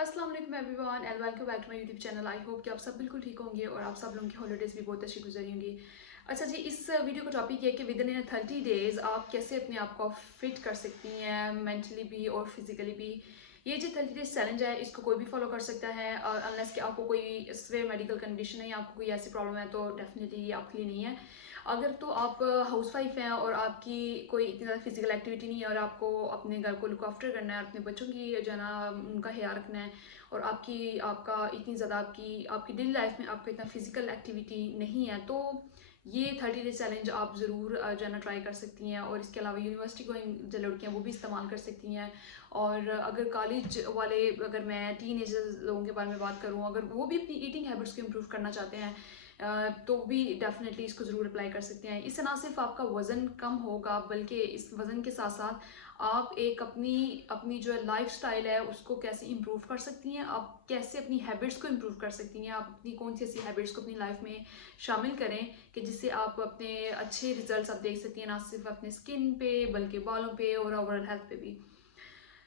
अस्सलाम वालेकुम everyone and welcome back to my YouTube channel. I hope कि आप सब बिल्कुल ठीक होंगे और आप सब लोगों की हॉलीडेज़ भी बहुत अच्छी गुजरी होंगी। अच्छा जी, इस वीडियो का टॉपिक है कि विद इन 30 डेज़ आप कैसे अपने आप को फिट कर सकती हैं, मेंटली भी और फिजिकली भी। ये जो 30 डेज चैलेंज है, इसको कोई भी फॉलो कर सकता है अनलेस कि आपको कोई सीवियर मेडिकल कंडीशन है या आपको कोई ऐसी प्रॉब्लम है, तो डेफिनेटली ये आपके लिए नहीं है। अगर तो आप हाउस वाइफ हैं और आपकी कोई इतनी ज़्यादा फिजिकल एक्टिविटी नहीं है और आपको अपने घर को लुक आफ्टर करना है और अपने बच्चों की जो है ना उनका ख्याल रखना है, और आपका इतनी ज़्यादा आपकी आपकी डेली लाइफ में आपका इतना फिजिकल एक्टिविटी नहीं है, तो ये 30 डेज चैलेंज आप ज़रूर जो है ना ट्राई कर सकती हैं। और इसके अलावा यूनिवर्सिटी गोइंग जो लड़कियाँ वो भी इस्तेमाल कर सकती हैं। और अगर कॉलेज वाले, अगर मैं टीन एजर्स लोगों के बारे में बात करूँ, अगर वो भी अपनी ईटिंग हैबिट्स को इम्प्रूव करना चाहते हैं, तो भी डेफिनेटली इसको ज़रूर अप्लाई कर सकते हैं। इससे ना सिर्फ आपका वज़न कम होगा, बल्कि इस वज़न के साथ साथ आप एक अपनी अपनी जो है लाइफ स्टाइल है उसको कैसे इम्प्रूव कर सकती हैं, आप कैसे अपनी हैबिट्स को इम्प्रूव कर सकती हैं, आप अपनी कौन सी ऐसी हैबिट्स को अपनी लाइफ में शामिल करें कि जिससे आप अपने अच्छे रिजल्ट्स आप देख सकती हैं, ना सिर्फ अपने स्किन पे बल्कि बालों पे और ओवरऑल हेल्थ पे भी।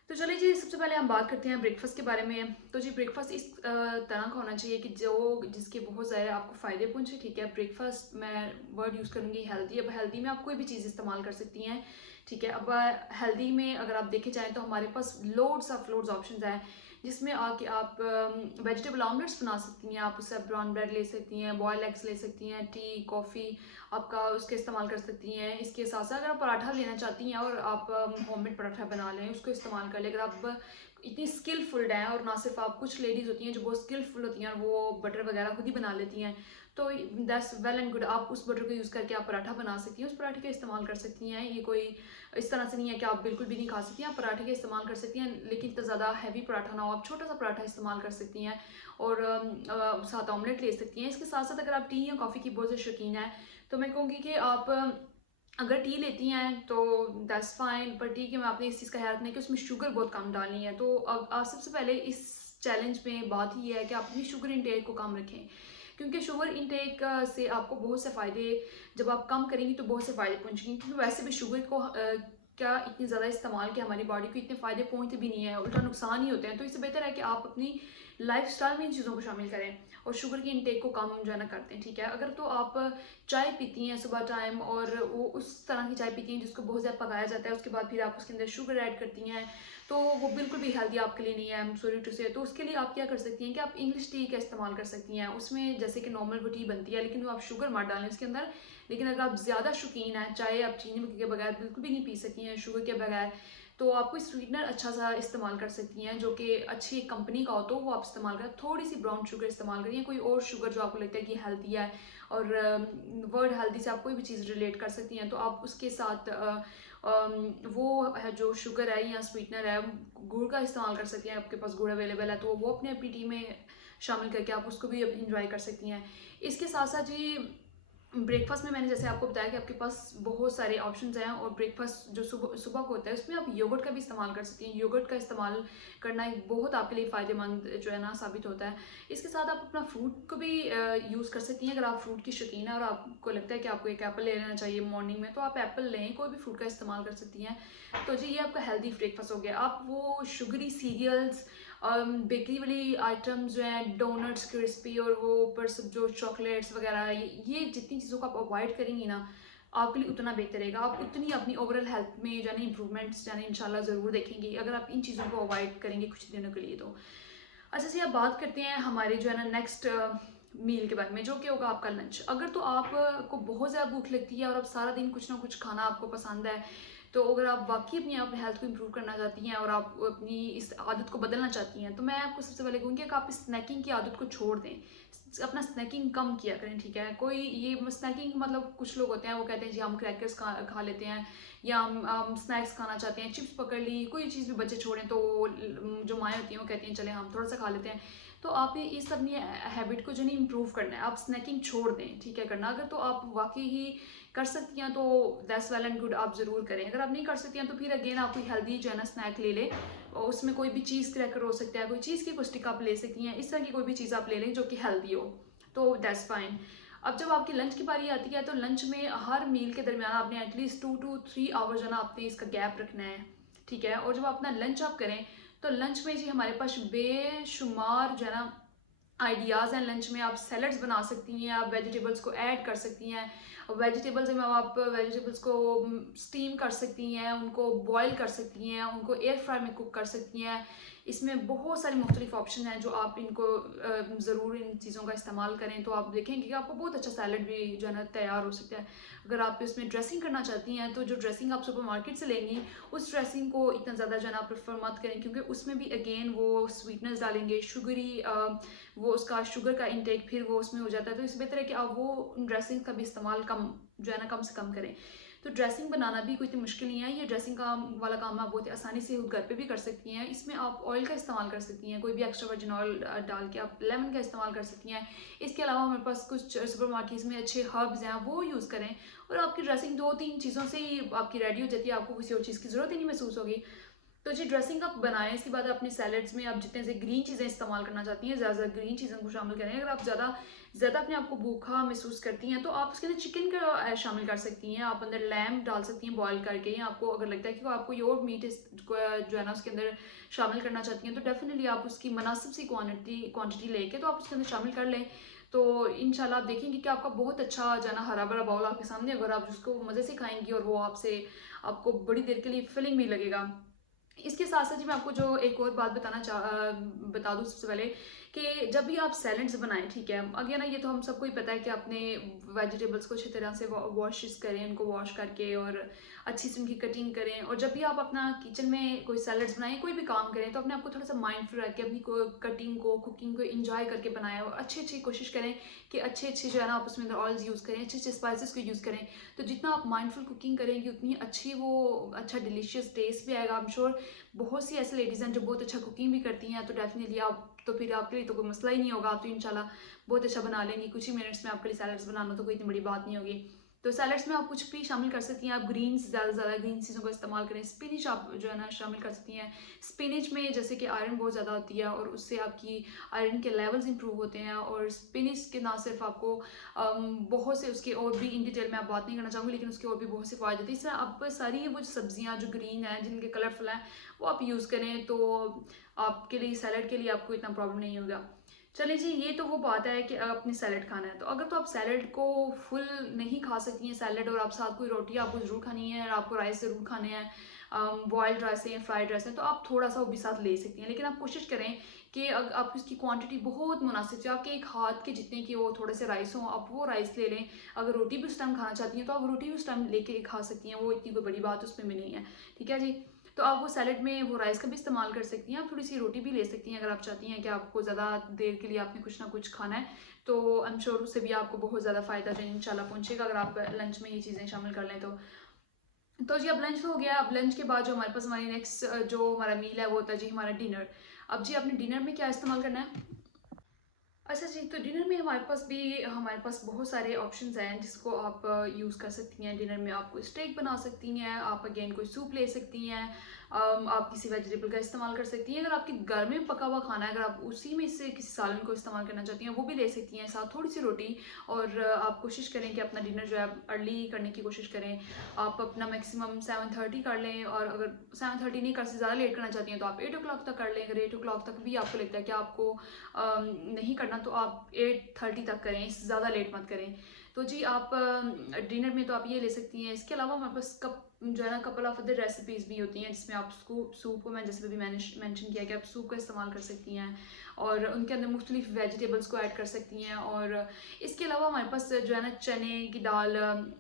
तो चलिए जी, सबसे पहले हम बात करते हैं ब्रेकफास्ट के बारे में। तो जी, ब्रेकफास्ट इस तरह का होना चाहिए कि जो जिसके बहुत ज़्यादा आपको फ़ायदे पहुंचे। ठीक है, ब्रेकफास्ट मैं वर्ड यूज़ करूँगी हेल्दी। अब हेल्दी में आप कोई भी चीज़ इस्तेमाल कर सकती हैं। ठीक है, अब हेल्दी में अगर आप देखे जाएँ तो हमारे पास लोड्स ऑप्शंस हैं, जिसमें आके आप वेजिटेबल ऑमलेट्स बना सकती हैं, आप उससे ब्राउन ब्रेड ले सकती हैं, बॉयल एग्स ले सकती हैं, टी कॉफ़ी आपका उसके इस्तेमाल कर सकती हैं। इसके साथ साथ अगर आप पराठा लेना चाहती हैं और आप होममेड पराठा बना लें, उसको इस्तेमाल कर लें। अगर आप इतनी स्किलफुल हैं, और ना सिर्फ आप, कुछ लेडीज़ होती हैं जो बहुत स्किलफुल होती हैं और वो बटर वगैरह खुद ही बना लेती हैं, तो दैट्स वेल एंड गुड। आप उस बटर को यूज़ करके आप पराठा बना सकती हैं, उस पराठे का इस्तेमाल कर सकती हैं। ये कोई इस तरह से नहीं है कि आप बिल्कुल भी नहीं खा सकती हैं, आप पराठे का इस्तेमाल कर सकती हैं, लेकिन इतना ज़्यादा हैवी पराठा ना हो, आप छोटा सा पराठा इस्तेमाल कर सकती हैं। और साथ ऑमलेट ले सकती हैं। इसके साथ साथ अगर आप टी या कॉफ़ी की बहुत ज़्यादा शौकीन है, तो मैं कहूँगी कि आप अगर टी लेती हैं तो दैट्स फाइन, पर टी के में आपने इस चीज़ का ख्याल रखना है कि उसमें शुगर बहुत कम डालनी है। तो अब आप सबसे पहले इस चैलेंज में बात ही है कि आप अपनी शुगर इंटेक को कम रखें, क्योंकि शुगर इंटेक से आपको बहुत से फ़ायदे, जब आप कम करेंगी तो बहुत से फ़ायदे पहुँचेंगे, क्योंकि वैसे भी शुगर को क्या इतनी ज़्यादा इस्तेमाल के हमारी बॉडी को इतने फ़ायदे पहुँचते भी नहीं है, उल्टा नुकसान ही होते हैं। तो इससे बेहतर है कि आप अपनी लाइफ स्टाइल में इन चीज़ों को शामिल करें और शुगर की इंटेक को कम जो है ना करते हैं। ठीक है, अगर तो आप चाय पीती हैं सुबह टाइम, और वो उस तरह की चाय पीती हैं जिसको बहुत ज़्यादा पकाया जाता है, उसके बाद फिर आप उसके अंदर शुगर ऐड करती हैं, तो वो बिल्कुल भी हेल्दी आपके लिए नहीं है, आई एम सॉरी टू से। तो उसके लिए आप क्या कर सकती हैं कि आप इंग्लिश टी का इस्तेमाल कर सकती हैं। उसमें जैसे कि नॉर्मल वो टी बनती है, लेकिन वो आप शुगर मत डालें उसके अंदर। लेकिन अगर आप ज़्यादा शौकीन हैं, चाहे आप चीनी के बगैर बिल्कुल भी नहीं पी सकती हैं, शुगर के बगैर, तो आप कोई स्वीटनर अच्छा सा इस्तेमाल कर सकती हैं जो कि अच्छी कंपनी का हो, तो वो आप इस्तेमाल करें। थोड़ी सी ब्राउन शुगर इस्तेमाल करिए, कोई और शुगर जो आपको लगता है कि हेल्दी है, और वर्ड हेल्दी से आप कोई भी चीज़ रिलेट कर सकती हैं, तो आप उसके साथ वो है जो शुगर है या स्वीटनर है, गुड़ का इस्तेमाल कर सकती हैं। आपके पास गुड़ अवेलेबल है तो वो अपने अपनी टी में शामिल करके आप उसको भी इंजॉय कर सकती हैं। इसके साथ साथ जी, ब्रेकफास्ट में मैंने जैसे आपको बताया कि आपके पास बहुत सारे ऑप्शंस हैं, और ब्रेकफास्ट जो सुबह सुबह को होता है उसमें आप योगर्ट का भी इस्तेमाल कर सकती हैं। योगर्ट का इस्तेमाल करना एक बहुत आपके लिए फ़ायदेमंद जो है ना साबित होता है। इसके साथ आप अपना फ्रूट को भी यूज़ कर सकती हैं। अगर आप फ्रूट की शौकीन है और आपको लगता है कि आपको एक एप्पल ले लेना चाहिए मॉर्निंग में, तो आप एप्पल लें, कोई भी फ्रूट का इस्तेमाल कर सकती हैं। तो जी, ये आपका हेल्दी ब्रेकफास्ट हो गया। आप वो शुगरी सीरियल्स, बेकरी वाली आइटम्स जो हैं, डोनट्स क्रिस्पी और वो ऊपर सब जो चॉकलेट्स वगैरह, ये जितनी चीज़ों को आप अवॉइड करेंगी ना, आपके लिए उतना बेहतर रहेगा। आप उतनी अपनी ओवरऑल हेल्थ में जो है ना इंप्रूवमेंट्स जो है ना इंशाल्लाह ज़रूर देखेंगी, अगर आप इन चीज़ों को अवॉइड करेंगे कुछ दिनों के लिए तो। अच्छा जी, अब बात करते हैं हमारे जो है ना नेक्स्ट मील के बारे में, जो कि होगा आपका लंच। अगर तो आपको बहुत ज़्यादा भूख लगती है और आप सारा दिन कुछ ना कुछ खाना आपको पसंद है, तो अगर आप वाकई अपनी अपने हेल्थ को इम्प्रूव करना चाहती हैं और आप अपनी इस आदत को बदलना चाहती हैं, तो मैं आपको सबसे पहले कहूँगी कि आप इस स्नैकिंग की आदत को छोड़ दें। अपना स्नैकिंग कम किया करें। ठीक है, कोई ये स्नैकिंग मतलब, कुछ लोग होते हैं वो कहते हैं जी हम क्रैकर्स खा लेते हैं, या हम स्नैक्स खाना चाहते हैं, चिप्स पकड़ ली, कोई चीज़ भी बच्चे छोड़ें तो जो माएँ होती हैं वो कहती हैं चले हम थोड़ा सा खा लेते हैं। तो आप ये इस अपनी हैबिट को जो नहीं इम्प्रूव करना है, आप स्नैकिंग छोड़ दें। ठीक है, करना अगर तो आप वाकई ही कर सकती हैं तो दैट्स वेल एंड गुड, आप ज़रूर करें। अगर आप नहीं कर सकती हैं तो फिर अगेन आप कोई हेल्दी जो है ना स्नैक ले लें, और उसमें कोई भी चीज़ क्रैकर हो सकता है, कोई चीज़ की कुछ स्टिक आप ले सकती हैं, इस तरह की कोई भी चीज़ आप ले लें जो कि हेल्दी हो, तो दैट्स फाइन। अब जब आपकी लंच की बारी आती है, तो लंच में हर मील के दरमियान आपने एटलीस्ट 2 to 3 आवर्स जो है ना आपने इसका गैप रखना है। ठीक है, और जब अपना लंच आप करें, तो लंच में जी हमारे पास बेशुमार जो है ना आइडियाज़ हैं। लंच में आप सैलड्स बना सकती हैं, आप वेजिटेबल्स को ऐड कर सकती हैं। वेजिटेबल्स में आप वेजिटेबल्स को स्टीम कर सकती हैं, उनको बॉईल कर सकती हैं, उनको एयर फ्राई में कुक कर सकती हैं। इसमें बहुत सारे मुख्तलिफ ऑप्शन हैं जो आप इनको ज़रूर इन चीज़ों का इस्तेमाल करें तो आप देखेंगे कि आपको बहुत अच्छा सैलड भी जो है ना तैयार हो सकता है। अगर आप इसमें ड्रेसिंग करना चाहती हैं तो जो ड्रेसिंग आप सुपर मार्केट से लेंगी उस ड्रेसिंग को इतना ज़्यादा जो है ना प्रेफर मत करें, क्योंकि उसमें भी अगेन वो स्वीटनेस डालेंगे, शुगरी वो उसका शुगर का इंटेक फिर वो उसमें हो जाता है। तो इससे बेहतर है कि आप वो ड्रेसिंग का भी इस्तेमाल कम जो है ना कम से कम करें। तो ड्रेसिंग बनाना भी कोई इतनी मुश्किल नहीं है, ये ड्रेसिंग का वाला काम आप बहुत आसानी से घर पे भी कर सकती हैं। इसमें आप ऑयल का इस्तेमाल कर सकती हैं, कोई भी एक्स्ट्रा वर्जिन ऑयल डाल के आप लेमन का इस्तेमाल कर सकती हैं। इसके अलावा हमारे पास कुछ सुपर मार्केट्स में अच्छे हर्ब्स हैं, वो यूज़ करें और आपकी ड्रेसिंग 2-3 चीज़ों से ही आपकी रेडी हो जाती है, आपको किसी और चीज़ की ज़रूरत ही नहीं महसूस होगी। तो जी ड्रेसिंग आप बनाएं, इसके बाद अपने सैलड्स में आप जितने से ग्रीन चीज़ें इस्तेमाल करना चाहती हैं ज़्यादा ग्रीन चीज़ों को शामिल करें। अगर आप ज़्यादा अपने आप को भूखा महसूस करती हैं तो आप उसके अंदर चिकन का शामिल कर सकती हैं, आप अंदर लैम्ब डाल सकती हैं बॉयल करके, या आपको अगर लगता है कि वो आपको और मीट जो है ना उसके अंदर शामिल करना चाहती हैं तो डेफिनेटली आप उसकी मुनासिब सी क्वान्टिटी लेके तो आप उसके अंदर शामिल कर लें। तो इंशाल्लाह आप देखेंगे कि आपका बहुत अच्छा जो है ना हरा भरा बाउल आपके सामने, अगर आप उसको मज़े से खाएंगी और वो आपको बड़ी देर के लिए फिलिंग भी लगेगा। इसके साथ साथ जी मैं आपको जो एक और बात बता दूं सबसे पहले कि जब भी आप सैलड्स बनाएं, ठीक है, अगेन ना ये तो हम सबको ही पता है कि अपने वेजिटेबल्स को अच्छी तरह से वॉश करें, उनको वॉश करके और अच्छी से उनकी कटिंग करें। और जब भी आप अपना किचन में कोई सैलड्स बनाएं, कोई भी काम करें, तो अपने आप को थोड़ा सा माइंडफुल रख के अपनी कटिंग को कुकिंग को इंजॉय करके बनाएं और अच्छी कोशिश करें कि अच्छे जो है ना आप उसमें ऑयल्स यूज़ करें, अच्छे स्पाइसेस को यूज़ करें। तो जितना आप माइंडफुल कुकिंग करेंगे उतनी अच्छी वो अच्छा डिलीशियस टेस्ट भी आएगा। आई एम श्योर बहुत सी ऐसी लेडीज़ हैं जो बहुत अच्छा कुकिंग भी करती हैं, तो डेफिनेटली आप तो फिर आपके लिए तो कोई मसला ही नहीं होगा, आप तो इंशाल्लाह बहुत अच्छा बना लेंगी। कुछ ही मिनट्स में आपके लिए सैलड्स बनाना तो कोई इतनी बड़ी बात नहीं होगी। तो सैलड्स में आप कुछ भी शामिल कर सकती हैं, आप ग्रीन्स ज़्यादा ग्रीन चीज़ों का इस्तेमाल करें। स्पिनिच आप जो है ना शामिल कर सकती हैं। स्पिनिच में जैसे कि आयरन बहुत ज़्यादा होती है और उससे आपकी आयरन के लेवल्स इंप्रूव होते हैं। और स्पिनिच के ना सिर्फ आपको बहुत से उसके और भी इन डिटेल में आप बात नहीं करना चाहूँगी, लेकिन उसके और भी बहुत से फ़ायदे होते हैं। इससे आप सारी वो सब्जियाँ जो ग्रीन हैं जिनके कलरफुल हैं वो आप यूज़ करें तो आपके लिए सैलड के लिए आपको इतना प्रॉब्लम नहीं होगा। चलिए जी, ये तो वो बात है कि अपनी सैलड खाना है, तो अगर तो आप सैलड को फुल नहीं खा सकती हैं सैलड और आप साथ कोई रोटी आपको ज़रूर खानी है और आपको राइस ज़रूर खाने हैं, बॉयल्ड राइस है, फ्राइड राइस है, तो आप थोड़ा सा वो भी साथ ले सकती हैं। लेकिन आप कोशिश करें कि अगर आप उसकी क्वांटिटी बहुत मुनासिब से, आपके एक हाथ के जितने की वो थोड़े से राइस हों, आप वो राइस ले लें। अगर रोटी भी उस टाइम खाना चाहती हैं तो आप रोटी भी उस टाइम लेके खा सकती हैं, वो इतनी कोई बड़ी बात उसमें भी नहीं है। ठीक है जी, तो आप वो सैलड में वो राइस का भी इस्तेमाल कर सकती हैं, आप थोड़ी सी रोटी भी ले सकती हैं अगर आप चाहती हैं कि आपको ज़्यादा देर के लिए आपने कुछ ना कुछ खाना है, तो आई एम श्योर उससे भी आपको बहुत ज़्यादा फ़ायदा जो इंशाल्लाह पहुंचेगा अगर आप लंच में ये चीज़ें शामिल कर लें तो जी अब लंच हो गया। अब लंच के बाद जो हमारे पास हमारी नेक्स्ट जो हमारा मील है वो होता है जी हमारा डिनर। अब जी आपने डिनर में क्या इस्तेमाल करना है? अच्छा जी, तो डिनर में हमारे पास बहुत सारे ऑप्शंस हैं जिसको आप यूज़ कर सकती हैं। डिनर में आप कोई स्टेक बना सकती हैं, आप अगेन कोई सूप ले सकती हैं, आप किसी वेजिटेबल का इस्तेमाल कर सकती हैं। अगर आपके घर में पका हुआ खाना है, अगर आप उसी में से किसी सालन को इस्तेमाल करना चाहती हैं वो भी ले सकती हैं, साथ थोड़ी सी रोटी। और आप कोशिश करें कि अपना डिनर जो है अर्ली करने की कोशिश करें। आप अपना मैक्सिमम 7:30 कर लें, और अगर 7:30 नहीं कर से ज़्यादा लेट करना चाहती हैं तो आप 8 o'clock तक कर लें। अगर 8 o'clock तक भी आपको लगता है कि आपको नहीं करना तो आप 8:30 तक करें, इससे ज़्यादा लेट मत करें। तो जी आप डिनर में तो आप ये ले सकती हैं। इसके अलावा हमारे पास कप जो है ना कपल ऑफ अदर रेसिपीज़ भी होती हैं जिसमें आप सूप को मैं जैसे भी मैंने मेंशन किया कि आप सूप का इस्तेमाल कर सकती हैं और उनके अंदर मुख्तलिफ वेजिटेबल्स को ऐड कर सकती हैं। और इसके अलावा हमारे पास जो है ना चने की दाल,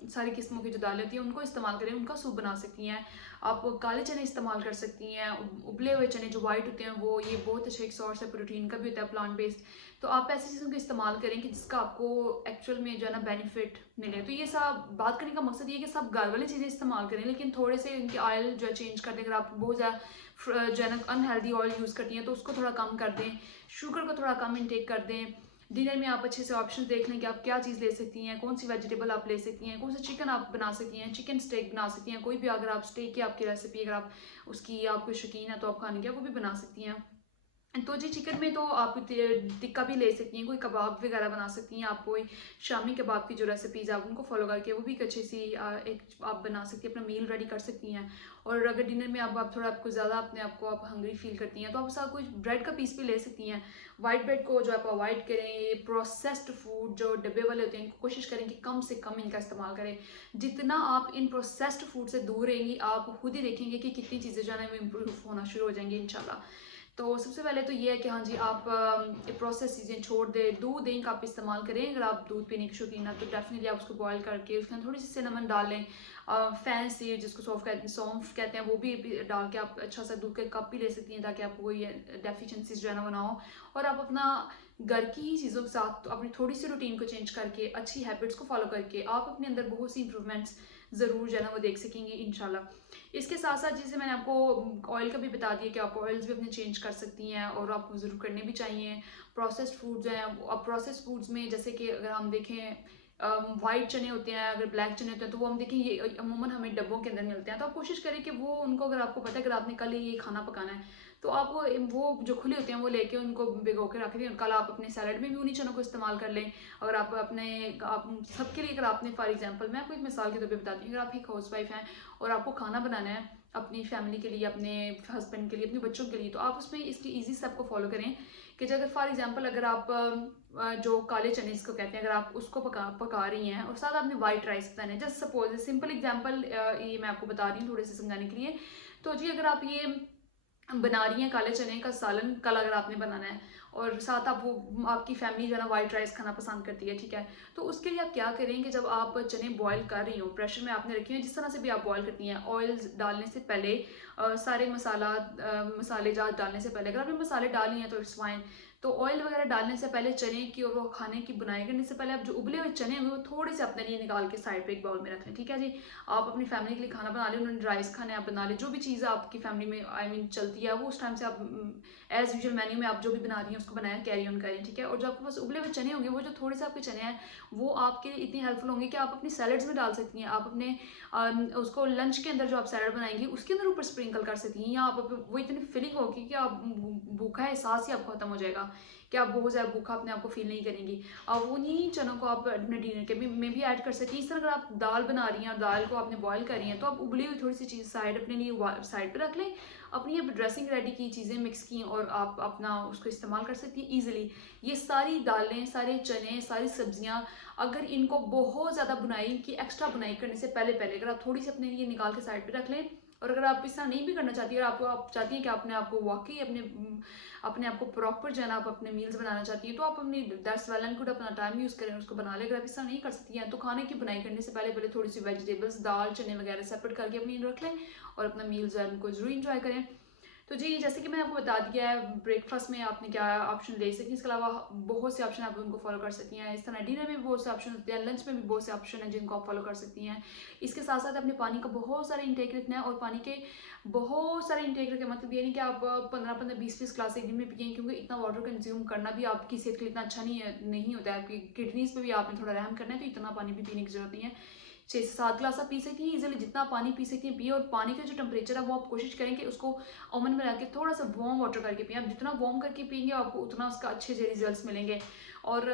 सारी किस्मों की जो दालें होती हैं उनको इस्तेमाल करें, उनका सूप बना सकती हैं। आप काले चने इस्तेमाल कर सकती हैं, उबले हुए चने जो वाइट होते हैं वो, ये बहुत अच्छा एक सोर्स है प्रोटीन का भी होता है, प्लांट बेस्ड। तो आप ऐसी चीज़ों का इस्तेमाल करें कि जिसका आपको एक्चुअल में जो है ना बेनिफिट मिले। तो ये सब बात करने का मकसद ये है कि सब घर वाली चीज़ें इस्तेमाल करें, लेकिन थोड़े से इनके ऑयल जो है चेंज कर दें। अगर आप बहुत ज़्यादा जो है ना अनहेल्दी ऑयल यूज़ करती हैं तो उसको थोड़ा कम कर दें, शुगर को थोड़ा कम इनटेक कर दें। डिनर में आप अच्छे से ऑप्शन देख लें कि आप क्या चीज़ ले सकती हैं, कौन सी वेजिटेबल आप ले सकती हैं, कौन सा चिकन आप बना सकती हैं, चिकन स्टेक बना सकती हैं, कोई भी अगर आप स्टेक की आपकी रेसिपी, अगर आप उसकी आपको शौकीन है तो आप खाने की वो भी बना सकती हैं। तो जी चिकन में तो आप टिक्का भी ले सकती हैं, कोई कबाब वगैरह बना सकती हैं। आप कोई शामी कबाब की जो रेसिपीज़ आप उनको फॉलो करके वो भी एक अच्छी सी एक आप बना सकती हैं, अपना मील रेडी कर सकती हैं। और अगर डिनर में आप थोड़ा आपको ज़्यादा अपने आप को आप हंग्री फील करती हैं तो आप साथ कुछ ब्रेड का पीस भी ले सकती हैं। वाइट ब्रेड को जो आप अवॉइड करें, ये प्रोसेस्ड फूड जो डब्बे वाले होते हैं इनको कोशिश करें कि कम से कम इनका इस्तेमाल करें। जितना आप इन प्रोसेस्ड फूड से दूर रहेंगी आप खुद ही देखेंगे कि कितनी चीज़ें जो है ना वो इम्प्रूव होना शुरू हो जाएंगी इंशाल्लाह। तो सबसे पहले तो ये है कि हाँ जी आप प्रोसेस चीज़ें छोड़ दें। दूध इंक आप इस्तेमाल करें, अगर आप दूध पीने की शौकीन हैं तो डेफिनेटली आप उसको बॉयल करके उसके अंदर थोड़ी सी सिनेमन डाल लें। फैन सीड जिसको सौंफ कहते हैं वो भी डाल के आप अच्छा सा दूध का कप भी ले सकती हैं ताकि आपको कोई डेफिशिएंसीज जो है ना वो ना हो। और आप अपना घर की ही चीज़ों के साथ तो अपनी थोड़ी सी रूटीन को चेंज करके अच्छी हैबिट्स को फॉलो करके आप अपने अंदर बहुत सी इंप्रूवमेंट्स ज़रूर जो है ना वो देख सकेंगे इंशाल्लाह। इसके साथ साथ जैसे मैंने आपको ऑयल का भी बता दिया कि आप ऑयल्स भी अपने चेंज कर सकती हैं और आपको ज़रूर करने भी चाहिए। प्रोसेस्ड फूड्स हैं, अब प्रोसेस्ड फूड्स में जैसे कि अगर हम देखें वाइट चने होते हैं, अगर ब्लैक चने होते हैं तो वो हम देखें ये अमूमन हमें डब्बों के अंदर मिलते हैं। तो आप कोशिश करें कि वो उनको अगर आपको पता है अगर आपने कल ये खाना पकाना है तो आप वो जो खुले होते हैं वो लेके उनको भिगो के रख दें। कल आप अपने सैलड में भी उन्हीं चनों को इस्तेमाल कर लें। अगर आप अपने आप सबके लिए अगर आपने फॉर एग्जांपल मैं आपको एक मिसाल के तौर पे बताती हूँ, अगर आप एक हाउस वाइफ हैं और आपको खाना बनाना है अपनी फैमिली के लिए, अपने हस्बैंड के लिए, अपने बच्चों के लिए, तो आप उसमें इसकी ईजी स्टेप को फॉलो करें कि अगर फॉर एग्जांपल अगर आप जो काले चने इसको कहते हैं अगर आप उसको पका रही हैं और साथ आपने वाइट राइस बनाना है, जस्ट सपोज सिंपल एग्जांपल ये मैं आपको बता रही हूँ थोड़े से समझाने के लिए। तो जी अगर आप ये बना रही हैं काले चने का सालन कल अगर आपने बनाना है और साथ आप वो आपकी फैमिली जो है ना वाइट राइस खाना पसंद करती है, ठीक है। तो उसके लिए आप क्या करेंगे, जब आप चने बॉईल कर रही हो प्रेशर में आपने रखी हुई जिस तरह से भी आप बॉईल करती हैं ऑयल डालने से पहले सारे मसाले जात डालने से पहले अगर आपने मसाले डाल लिए हैं तो इट्स फाइन। तो ऑयल वगैरह डालने से पहले चने की और वो खाने की बुनाई करने से पहले आप जो उबले हुए चने होंगे वो थोड़े से अपने लिए निकाल के साइड पे एक बाउल में रख लें, ठीक है जी। आप अपनी फैमिली के लिए खाना बना लें, उन्होंने राइस खाने आप बना लें, जो भी चीज़ आपकी फैमिली में आई मीन चलती है वो उस टाइम से आप एज यूजुअल मेन्यू में आप जो भी बना रही हैं उसको बनाया कैरी ऑन करें, ठीक है। और जो आपके पास उबले हुए चने होंगे वो जो थोड़े से आपके चने हैं वो आपके लिए इतने हेल्पफुल होंगे कि आप अपनी सैलड्स में डाल सकती हैं। आप अपने उसको लंच के अंदर जो आप सैलड बनाएंगी उसके अंदर ऊपर स्प्रिंकल कर सकती हैं, या आप वो इतनी फिलिंग होगी कि आप भूखा एहसास ही आपको खत्म हो जाएगा कि आप बहुत ज़्यादा भूखा अपने आप को फील नहीं करेंगी। अब उन्हीं चनों को आप अपने डिनर के में भी ऐड कर सकती हैं। इस तरह अगर आप दाल बना रही हैं और दाल को आपने बॉईल करी हैं तो आप उबली हुई थोड़ी सी चीज़ साइड अपने लिए साइड पर रख लें। अपनी अब ड्रेसिंग रेडी की चीज़ें मिक्स की और आप अपना उसको इस्तेमाल कर सकती हैं ईजिली। ये सारी दालें, सारे चने, सारी सब्जियाँ अगर इनको बहुत ज़्यादा बुनाई की एक्स्ट्रा बुनाई करने से पहले पहले अगर आप थोड़ी सी अपने लिए निकाल के साइड पे रख लें, और अगर आप इस तरह नहीं भी करना चाहती, अगर आप चाहती हैं कि अपने आप को वाकई अपने आप को प्रॉपर जो है ना आप अपने मील्स बनाना चाहती हैं तो आप अपनी दैट्स वेल एंड गुड, अपना टाइम यूज़ करें उसको बना लें। अगर आप इस तरह नहीं कर सकती हैं तो खाने की बुनाई करने से पहले पहले थोड़ी सी वेजिटेबल्स दाल चने वगैरह सेपरेट करके अपनी रख लें और अपना मील जो है उनको जरूर इंजॉय करें। तो जी जैसे कि मैंने आपको बता दिया है ब्रेकफास्ट में आपने क्या ऑप्शन ले सकती हैं, इसके अलावा बहुत से ऑप्शन आप उनको फॉलो कर सकती हैं। इस तरह डिनर में भी बहुत से ऑप्शन होते हैं, लंच में भी बहुत से ऑप्शन हैं जिनको आप फॉलो कर सकती हैं। इसके साथ साथ अपने पानी का बहुत सारा इंटेक रखना है, और पानी के बहुत सारे इंटेक रखें मतलब ये नहीं कि आप 15-15 20-20 ग्लास एक दिन में पिएं, क्योंकि इतना वाटर कंज्यूम करना भी आपकी सेहत के लिए इतना अच्छा नहीं होता है। आपकी किडनीज पे भी आपने थोड़ा रहम करना है, तो इतना पानी भी पीने की जरूरत नहीं है। 6 से 7 ग्लास आप पी सकती हैं इजीली, जितना पानी पी सकती हैं पिए। और पानी का जो टेम्परेचर है वो आप कोशिश करें कि उसको ओवन में रख के थोड़ा सा वार्म वाटर करके पिए। आप जितना वार्म करके पिएंगे आपको उतना उसका अच्छे से रिजल्ट्स मिलेंगे। और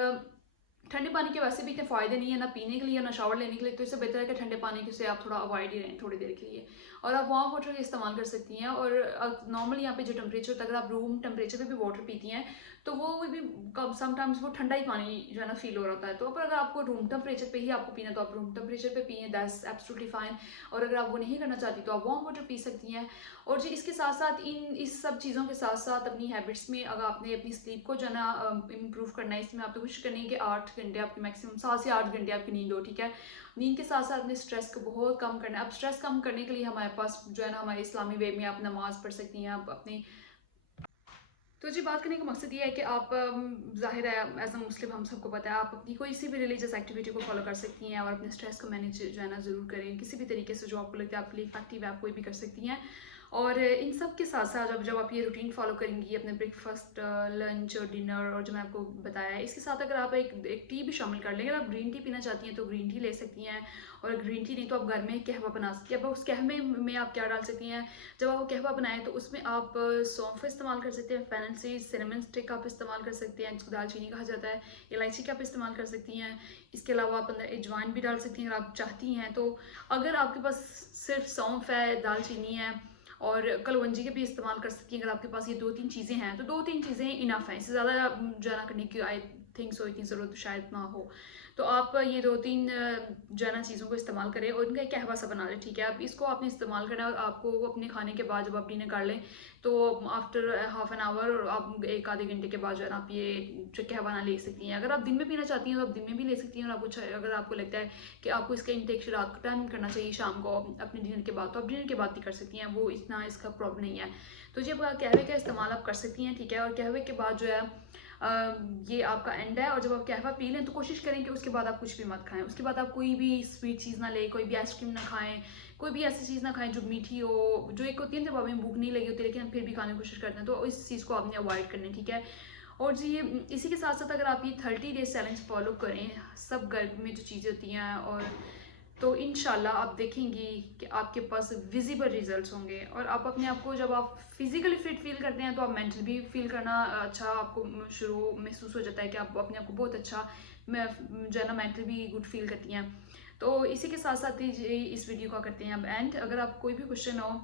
ठंडे पानी के वैसे भी इतने फ़ायदे नहीं है ना पीने के लिए ना शावर लेने के लिए, तो इससे बेहतर है कि ठंडे पानी से आप थोड़ा अवॉइड ही रहें थोड़ी देर के लिए। और आप वार्म वाटर का इस्तेमाल कर सकती हैं। और नॉर्मली यहाँ पे जो टेम्परेचर होता है, अगर आप रूम टेम्परेचर पे भी वाटर पीती हैं तो वो भी समटाइम्स वो ठंडा ही पानी जो है ना फील हो रहा होता है। तो पर अगर आपको रूम टेम्परेचर पे ही आपको पीना तो आप रूम टेम्परेचर पे पिए, दैट्स एब्सोल्युटली फाइन। और अगर आप वो नहीं करना चाहती तो आप वार्म वाटर पी सकती हैं। और जी इसके साथ साथ इस सब चीज़ों के साथ साथ अपनी हैबिट्स में अगर आपने अपनी स्लीप को जो है ना इम्प्रूव करना है, इसमें आपको कोशिश करनी है कि 8 घंटे आपकी मैक्सिमम 7 से 8 घंटे आपकी नींद हो, ठीक है। नींद के साथ साथ अपने स्ट्रेस को बहुत कम करना है। अब स्ट्रेस कम करने के लिए हमारे पास जो है ना हमारे इस्लामी वे में आप नमाज पढ़ सकती हैं, आप अपनी तो जी बात करने का मकसद ये है कि आप ज़ाहिर है एज अ मुस्लिम हम सबको पता है आप अपनी कोई सी भी रिलीजियस एक्टिविटी को फॉलो कर सकती हैं और अपने स्ट्रेस को मैनेज जो है ना ज़रूर करें किसी भी तरीके से जो आपको लगता है आपके लिए इफेक्टिव है, आप कोई भी कर सकती हैं। और इन सब के साथ साथ जब जब आप ये रूटीन फॉलो करेंगी अपने ब्रेकफास्ट, लंच और डिनर, और जो मैं आपको बताया है, इसके साथ अगर आप एक टी भी शामिल कर लें, अगर आप ग्रीन टी पीना चाहती हैं तो ग्रीन टी ले सकती हैं, और ग्रीन टी नहीं तो आप घर में कहवा बना सकती हैं। अब उस कहवे में आप क्या डाल सकती हैं, जब आप वो कहवा बनाएं तो उसमें आप सौंफ इस्तेमाल कर सकते हैं, फेनल सीड, सिनेमन स्टिक आप इस्तेमाल कर सकते हैं जिसको दालचीनी कहा जाता है, इलायची का आप इस्तेमाल कर सकती हैं। इसके अलावा आप अंदर अजवाइन भी डाल सकती हैं अगर आप चाहती हैं तो। अगर आपके पास सिर्फ सौंफ है, दालचीनी है और कलवंजी के भी इस्तेमाल कर सकती हैं, अगर आपके पास ये 2-3 चीज़ें हैं तो 2-3 चीज़ें इनफ हैं, इससे ज़्यादा जो है ना करने की आई थिंक सो इतनी ज़रूरत शायद ना हो। तो आप ये 2-3 जो है ना चीज़ों को इस्तेमाल करें और इनका एक कहवा सा बना लें, ठीक है। अब इसको आपने इस्तेमाल करना है और आपको अपने खाने के बाद जब आप डिनर कर लें तो आफ्टर हाफ एन आवर आप 1 आधे घंटे के बाद जो है ना आप ये जो कहवा ना ले सकती हैं। अगर आप दिन में पीना चाहती हैं तो आप दिन में भी ले सकती हैं, और आपको अगर आपको लगता है कि आपको इसका इंटेक रात को टाइम करना चाहिए शाम को अपने डिनर के बाद, तो आप डिनर के बाद भी कर सकती हैं, वो इतना इसका प्रॉब्लम नहीं है। तो जब कहवे का इस्तेमाल आप कर सकती हैं, ठीक है। और कहवे के बाद जो है ये आपका एंड है, और जब आप कहवा पी लें तो कोशिश करें कि उसके बाद आप कुछ भी मत खाएं। उसके बाद आप कोई भी स्वीट चीज़ ना लें, कोई भी आइसक्रीम ना खाएं, कोई भी ऐसी चीज़ ना खाएं जो मीठी हो, जो एक होती है जब हमें भूख नहीं लगी होती लेकिन फिर भी खाने की कोशिश करते हैं, तो इस चीज़ को आपने अवॉइड करना है, ठीक है। और जी इसी के साथ साथ अगर आप ये 30 डेज चैलेंज फॉलो करें सब घर में जो चीज़ें होती हैं, और तो इंशाल्लाह आप देखेंगी कि आपके पास विजिबल रिजल्ट्स होंगे, और आप अपने आप को जब आप फिजिकली फिट फील करते हैं तो आप मेंटल भी फील करना अच्छा आपको शुरू महसूस हो जाता है कि आप अपने आप को बहुत अच्छा जो है ना मेंटल भी गुड फील करती हैं। तो इसी के साथ साथ ही इस वीडियो का करते हैं अब एंड। अगर आप कोई भी क्वेश्चन हो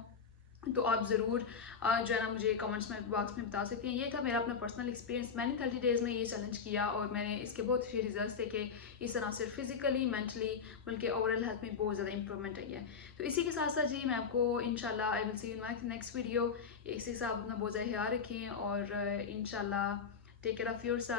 तो आप ज़रूर जो है ना मुझे कमेंट्स में बॉक्स में बता सकती हैं। ये था मेरा अपना पर्सनल एक्सपीरियंस, मैंने 30 डेज़ में ये चैलेंज किया और मैंने इसके बहुत अच्छे रिजल्ट्स देखे। इस तरह सिर्फ फिजिकली मेंटली बल्कि ओवरऑल हेल्थ में बहुत ज़्यादा इंप्रूवमेंट आई है। तो इसी के साथ साथ जी मैं आपको इंशाल्लाह I will see you in next video. इसी से आप अपना बहुत ज़्यादा ख्याल रखें और इंशाल्लाह टेक केयर ऑफ़ योरसेल्फ।